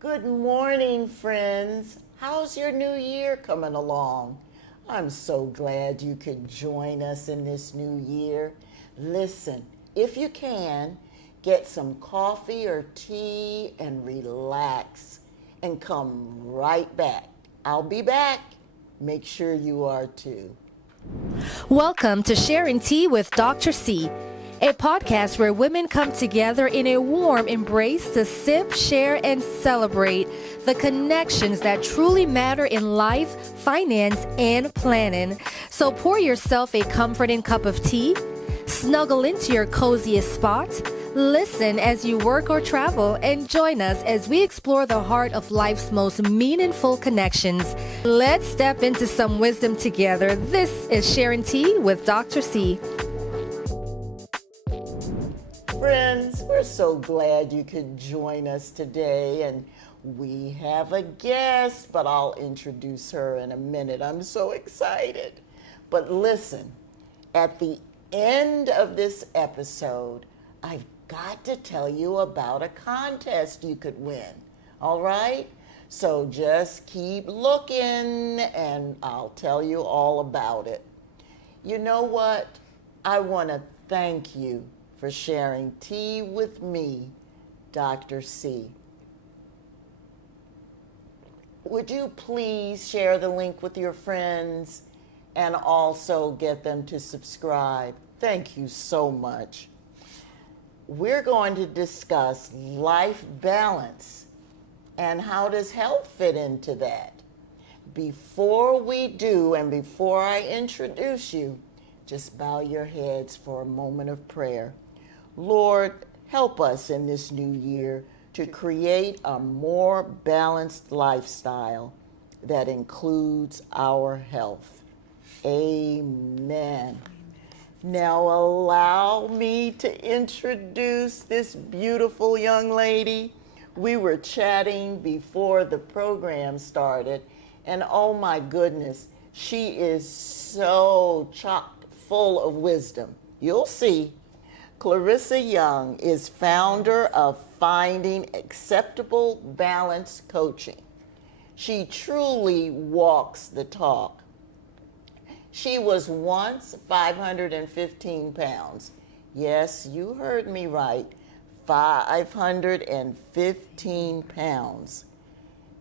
Good morning, friends. How's your new year coming along? I'm so glad you could join us in this new year. Listen, if you can, get some coffee or tea and relax and come right back. I'll be back. Make sure you are too. Welcome to Sharing Tea with Dr. C, a podcast where women come together in a warm embrace to sip, share, and celebrate the connections that truly matter in life, finance, and planning. So pour yourself a comforting cup of tea, snuggle into your coziest spot, listen as you work or travel, and join us as we explore the heart of life's most meaningful connections. Let's step into some wisdom together. This is Sharing Tea with Dr. C. Friends, we're so glad you could join us today, and we have a guest, but I'll introduce her in a minute. I'm so excited. But listen, at the end of this episode, I've got to tell you about a contest you could win, all right? So just keep looking and I'll tell you all about it. You know what? I want to thank you for sharing tea with me, Dr. C. Would you please share the link with your friends and also get them to subscribe? Thank you so much. We're going to discuss life balance and how does health fit into that. Before we do and before I introduce you, just bow your heads for a moment of prayer. Lord, help us in this new year to create a more balanced lifestyle that includes our health. Amen. Now allow me to introduce this beautiful young lady. We were chatting before the program started, and oh my goodness, she is so chock full of wisdom. You'll see. Clarissa Young is founder of Finding Acceptable Balance Coaching. She truly walks the talk. She was once 515 pounds. Yes, you heard me right, 515 pounds.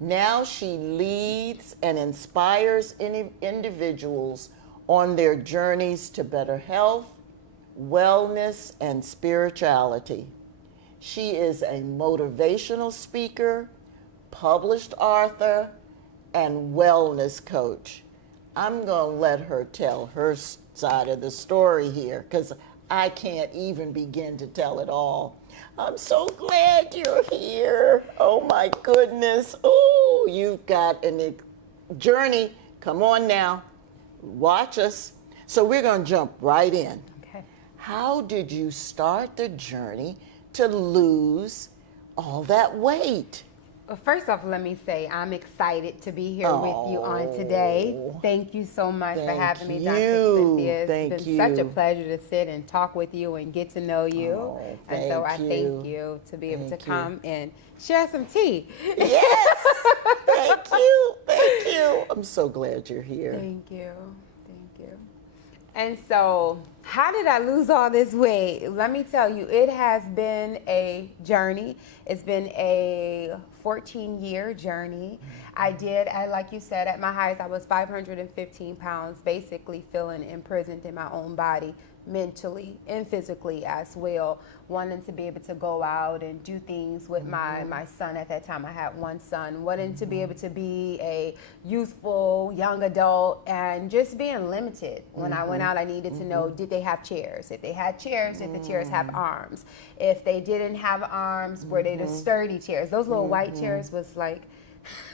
Now she leads and inspires individuals on their journeys to better health, wellness, and spirituality. She is a motivational speaker, published author, and wellness coach. I'm going to let her tell her side of the story here because I can't even begin to tell it all. I'm so glad you're here. Oh my goodness. Oh, you've got a journey. Come on now. Watch us. So we're going to jump right in. Okay. How did you start the journey to lose all that weight? Well, first off, let me say I'm excited to be here with you on today. Thank you so much for having me, Dr. Cynthia. It's been such a pleasure to sit and talk with you and get to know you. And so I thank you to be able to come and share some tea. Yes. Thank you. Thank you. I'm so glad you're here. Thank you. Thank you. And so, how did I lose all this weight? Let me tell you, it has been a journey. It's been a 14-year journey. Like you said, at my highest, I was 515 pounds, basically feeling imprisoned in my own body, mentally and physically as well, wanting to be able to go out and do things with my son. At that time I had one son, wanting to be able to be a youthful young adult and just being limited. When I went out, I needed to know, did they have chairs? If they had chairs, did the chairs have arms? If they didn't have arms, were they the sturdy chairs? Those little white chairs was like,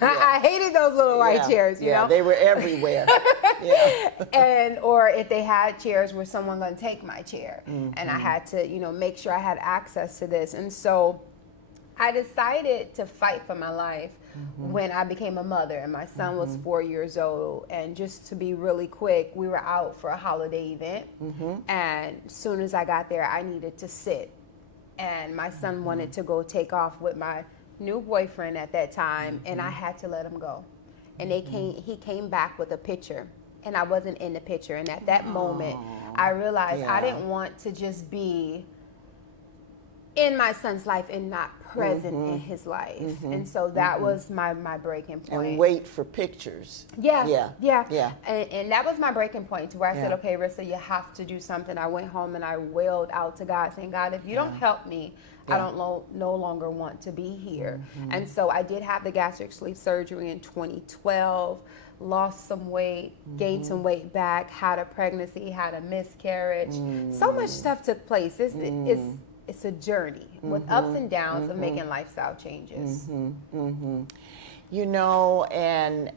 I hated those little white chairs, you know? They were everywhere. And or if they had chairs, was someone going to take my chair? And I had to, make sure I had access to this. And so I decided to fight for my life when I became a mother and my son was 4 years old. And just to be really quick, we were out for a holiday event. And as soon as I got there, I needed to sit. And my son wanted to go take off with my new boyfriend at that time, and I had to let him go. And he came back with a picture, and I wasn't in the picture. And at that moment, I realized I didn't want to just be in my son's life and not present in his life. And so that was my breaking point. And wait for pictures. Yeah. Yeah. And that was my breaking point to where I said, okay, Rissa, you have to do something. I went home and I wailed out to God saying, God, if you don't help me, I don't no longer want to be here. And so I did have the gastric sleeve surgery in 2012, lost some weight, gained some weight back, had a pregnancy, had a miscarriage. So much stuff took place. It's a journey with ups and downs of making lifestyle changes. You know, and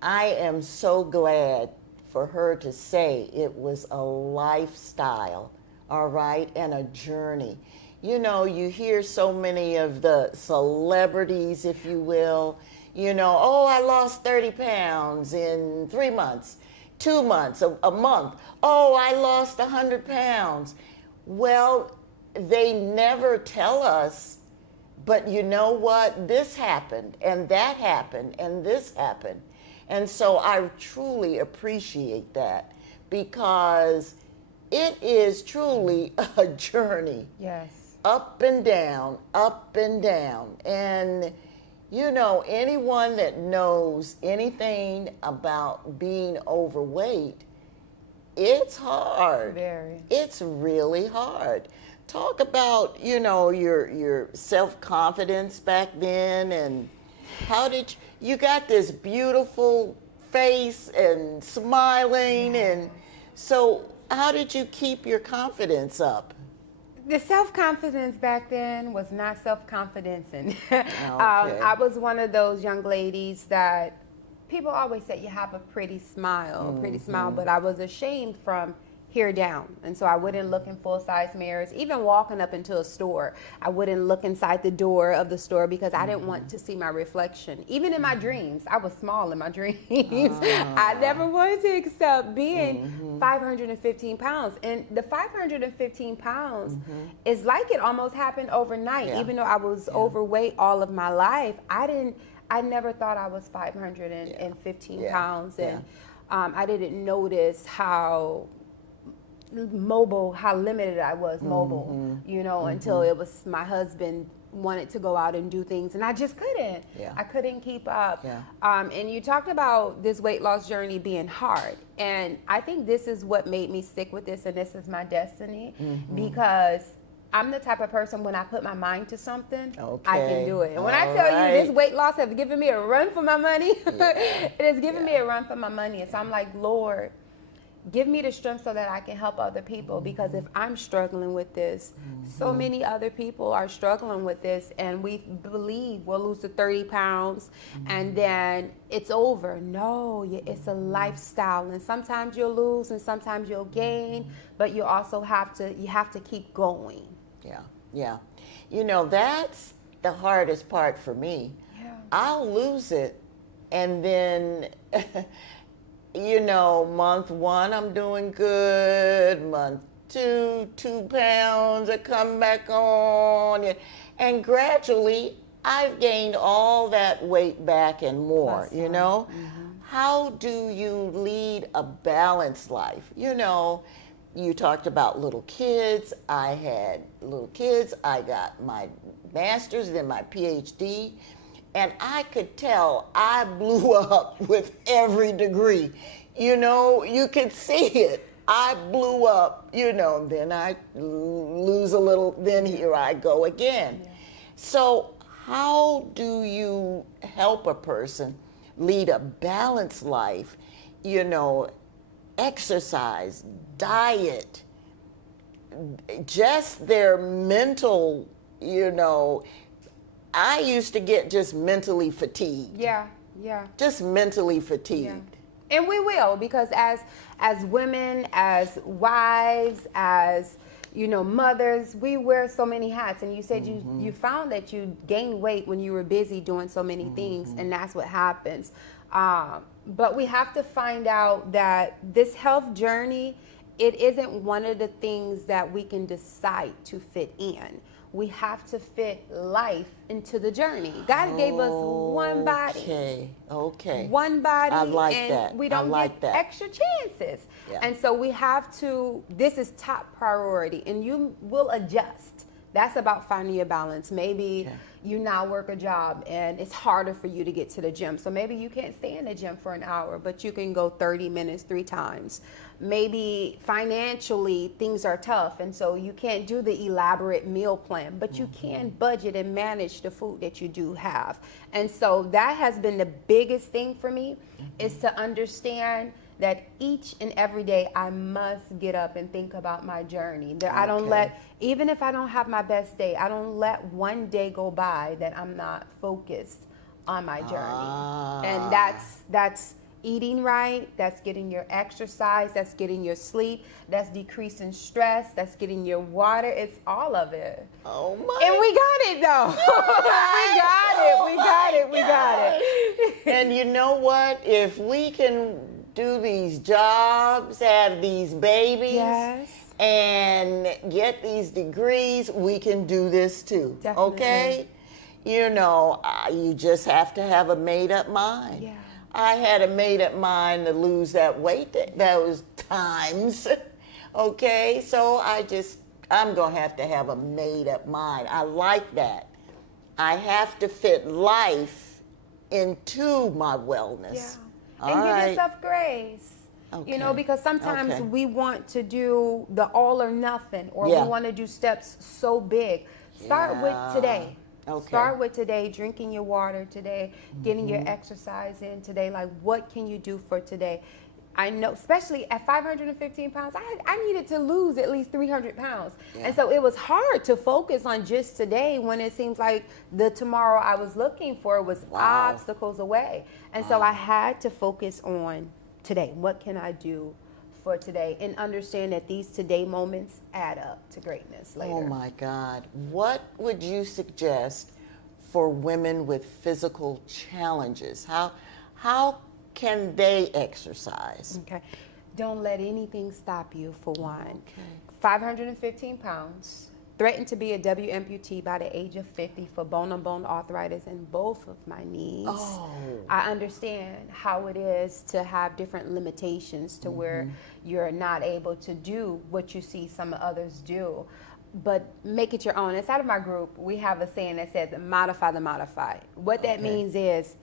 I am so glad for her to say it was a lifestyle, all right, and a journey. You know, you hear so many of the celebrities, if you will, you know, oh, I lost 30 pounds in 3 months, 2 months, a month. Oh, I lost 100 pounds. Well, they never tell us, but you know what? This happened, and that happened, and this happened. And so I truly appreciate that, because it is truly a journey. Yes. Up and down, up and down. And, you know, anyone that knows anything about being overweight, it's hard. Very. It's really hard. Talk about, you know, your self-confidence back then, and how did you got this beautiful face and smiling, and so how did you keep your confidence up? The self-confidence back then was not self-confidence. And Okay. I was one of those young ladies that people always say you have a pretty smile, but I was ashamed from here down. And so I wouldn't look in full-size mirrors. Even walking up into a store, I wouldn't look inside the door of the store because I didn't want to see my reflection. Even in my dreams, I was small in my dreams. I never wanted to accept being 515 pounds. And the 515 pounds is like it almost happened overnight. Yeah. Even though I was overweight all of my life, I never thought I was 515 pounds. And I didn't notice how limited I was mobile, you know, until it was my husband wanted to go out and do things, and I just couldn't. I couldn't keep up. And you talked about this weight loss journey being hard, and I think this is what made me stick with this, and this is my destiny, because I'm the type of person, when I put my mind to something, I can do it. And when I tell you this weight loss has given me a run for my money, it has given me a run for my money. And so I'm like, Lord, give me the strength so that I can help other people, because if I'm struggling with this, so many other people are struggling with this, and we believe we'll lose the 30 pounds and then it's over. No, it's a lifestyle, and sometimes you'll lose and sometimes you'll gain, but you also have to keep going. Yeah. You know, that's the hardest part for me. I'll lose it, and then you know, month 1, I'm doing good. Month 2, 2 pounds, I come back on. And gradually, I've gained all that weight back and more, you know? How do you lead a balanced life? You know, you talked about little kids. I had little kids. I got my master's, then my PhD. And I could tell I blew up with every degree. You know, you could see it. I blew up, you know, then I lose a little, then here I go again. So how do you help a person lead a balanced life, you know, exercise, diet, just their mental, you know, I used to get just mentally fatigued. Just mentally fatigued. And we will, because as women, as wives, as, you know, mothers, we wear so many hats. And you said you found that you gained weight when you were busy doing so many things, and that's what happens. But we have to find out that this health journey, it isn't one of the things that we can decide to fit in. we have to fit life into the journey. God gave us one body. Okay. One body. I like and that. we don't get extra chances. Yeah. And so we have to, this is top priority, and you will adjust. That's about finding your balance. Maybe you now work a job and it's harder for you to get to the gym. So maybe you can't stay in the gym for an hour, but you can go 30 minutes 3 times. Maybe financially things are tough, and so you can't do the elaborate meal plan, but you can budget and manage the food that you do have. And so that has been the biggest thing for me, is to understand that each and every day I must get up and think about my journey. That I don't let, even if I don't have my best day, I don't let one day go by that I'm not focused on my journey. And that's eating right, that's getting your exercise, that's getting your sleep, that's decreasing stress, that's getting your water. It's all of it. Oh my. And we got it though. we got it. And you know what? If we can do these jobs, have these babies, and get these degrees, we can do this too. Definitely. Okay? You know, you just have to have a made-up mind. Yeah. I had a made-up mind to lose that weight those times. Okay? So I'm going to have a made-up mind. I like that. I have to fit life into my wellness. Yeah. And give yourself grace. Okay. You know, because sometimes Okay. we want to do the all or nothing, or we want to do steps so big. Start with today. Okay. Start with today, drinking your water today, getting your exercise in today. Like, what can you do for today? I know, especially at 515 pounds, I needed to lose at least 300 pounds. And so it was hard to focus on just today when it seems like the tomorrow I was looking for was obstacles away. And so I had to focus on today. What can I do for today? And understand that these today moments add up to greatness later. Oh my God. What would you suggest for women with physical challenges? How can they exercise? Okay. Don't let anything stop you, for one. Okay. 515 pounds, threatened to be a W amputee by the age of 50 for bone-on-bone arthritis in both of my knees. Oh. I understand how it is to have different limitations to where you're not able to do what you see some others do. But make it your own. Inside of my group, we have a saying that says, modify the modified. What that means is,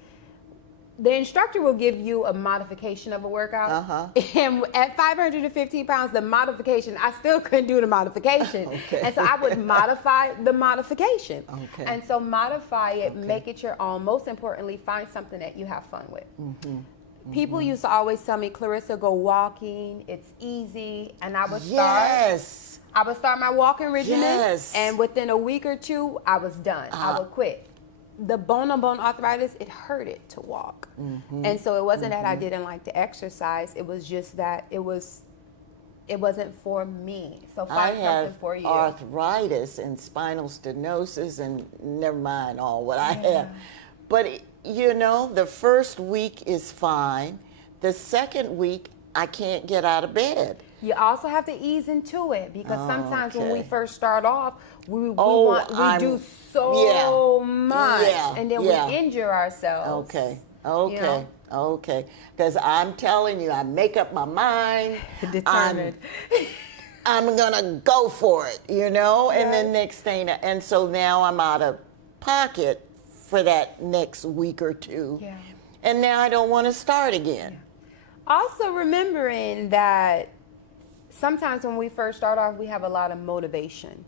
the instructor will give you a modification of a workout. And at 515 pounds, the modification, I still couldn't do the modification. And so I would modify the modification. And so modify it, make it your own. Most importantly, find something that you have fun with. People used to always tell me, Clarissa, go walking, it's easy. And I would start my walking regimen, and within a week or two, I was done. I would quit. The bone-on-bone arthritis, it hurted to walk. And so it wasn't that I didn't like to exercise, it was just that it wasn't for me. So find something for you. I have arthritis and spinal stenosis, and never mind all what I have. But you know, the first week is fine. The second week, I can't get out of bed. You also have to ease into it, because sometimes when we first start off, we do so much, and then we injure ourselves. Okay. Because I'm telling you, I make up my mind. Determined. I'm gonna go for it, you know. And then next thing, and so now I'm out of pocket for that next week or two, and now I don't want to start again. Also remembering that sometimes when we first start off, we have a lot of motivation.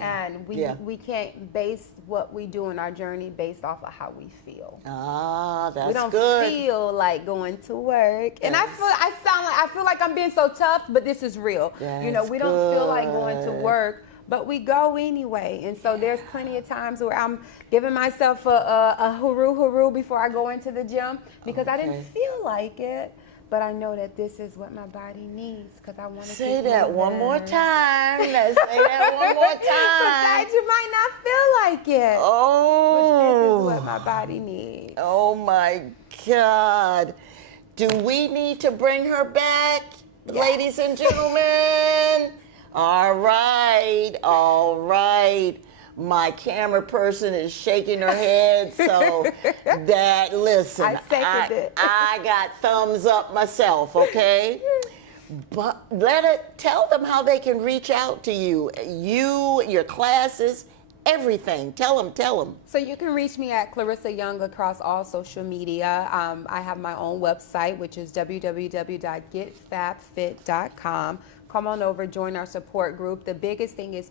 And we can't base what we do in our journey based off of how we feel. Ah, that's good. We don't feel like going to work. And I feel like I'm being so tough, but this is real. You know, we don't feel like going to work, but we go anyway. And so there's plenty of times where I'm giving myself a hooroo before I go into the gym, because I didn't feel like it. But I know that this is what my body needs, because I want to say that one more time. Let's say that one more time. Sometimes you might not feel like it. Oh. But this is what my body needs. Oh my God. Do we need to bring her back, ladies and gentlemen? All right. My camera person is shaking her head, so that, listen, I second it. I got thumbs up myself, okay? But tell them how they can reach out to you, your classes, everything. Tell them. So you can reach me at Clarissa Young across all social media. I have my own website, which is www.getfabfit.com. Come on over, join our support group. The biggest thing is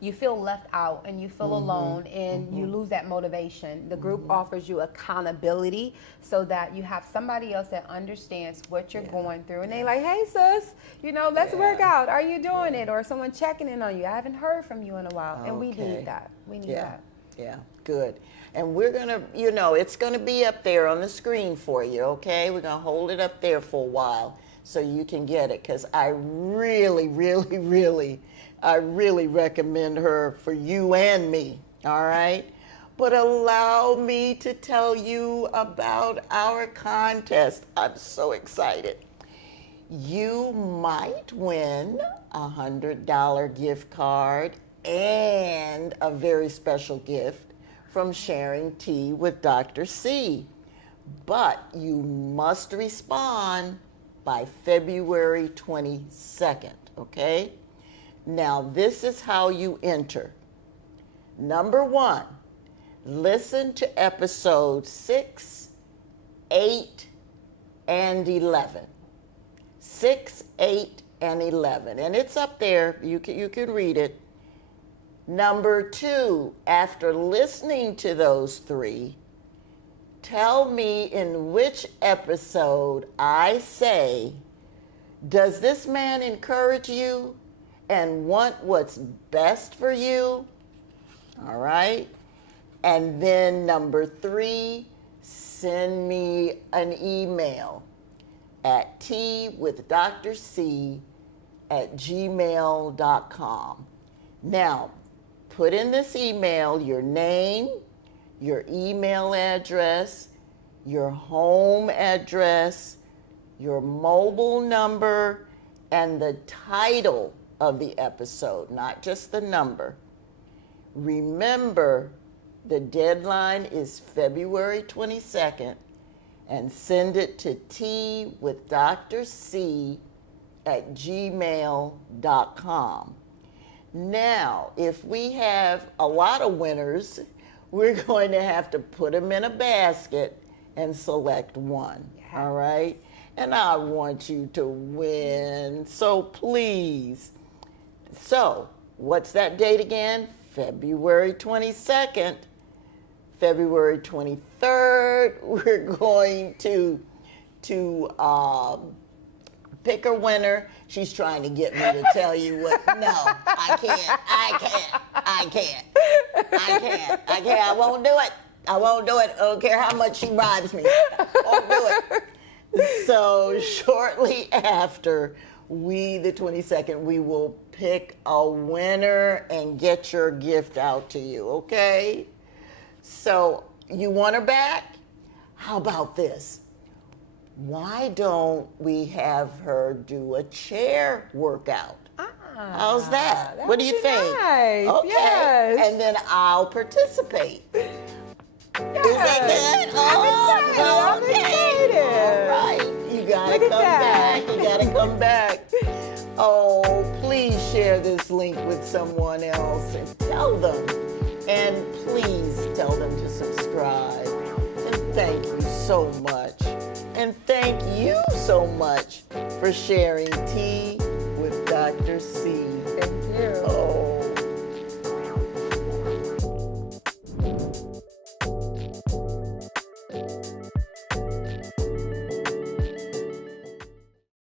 you feel left out and you feel alone and you lose that motivation. The group offers you accountability so that you have somebody else that understands what you're going through. And they like, hey sis, let's work out. Are you doing it? Or someone checking in on you. I haven't heard from you in a while. And we need that. We need that. Yeah, good. And we're going to, it's going to be up there on the screen for you, okay? We're going to hold it up there for a while so you can get it, because I really, really, really, recommend her for you and me, all right? But allow me to tell you about our contest. I'm so excited. You might win a $100 gift card and a very special gift from Sharing Tea with Dr. C. But you must respond by February 22nd, okay? Now, this is how you enter. Number 1, listen to episodes 6, 8, and 11. 6, 8, and 11. And it's up there. You can read it. Number 2, after listening to those 3, tell me in which episode I say, does this man encourage you and want what's best for you? All right. And then number 3, send me an email at teawithdoctorc@gmail.com. Now, put in this email your name, your email address, your home address, your mobile number, and the title of the episode, not just the number. Remember, the deadline is February 22nd, and send it to teawithdoctorc@gmail.com. Now, if we have a lot of winners, we're going to have to put them in a basket and select one, all right? And I want you to win, so please. So, what's that date again? February 22nd. February 23rd, we're going to pick a winner. She's trying to get me to tell you what. No, I can't. I won't do it. I don't care how much she bribes me. I won't do it. So shortly after the 22nd, we will pick a winner and get your gift out to you, okay? So you want her back? How about this? Why don't we have her do a chair workout? How's that? What do you think? Nice. Okay. Yes. And then I'll participate. Yes. Is that good? I'm excited. All right. You gotta Look at come that. back. You gotta come back. Oh, please share this link with someone else and tell them. And please tell them to subscribe. And thank you so much. And thank you so much for sharing tea with Dr. C. Thank you.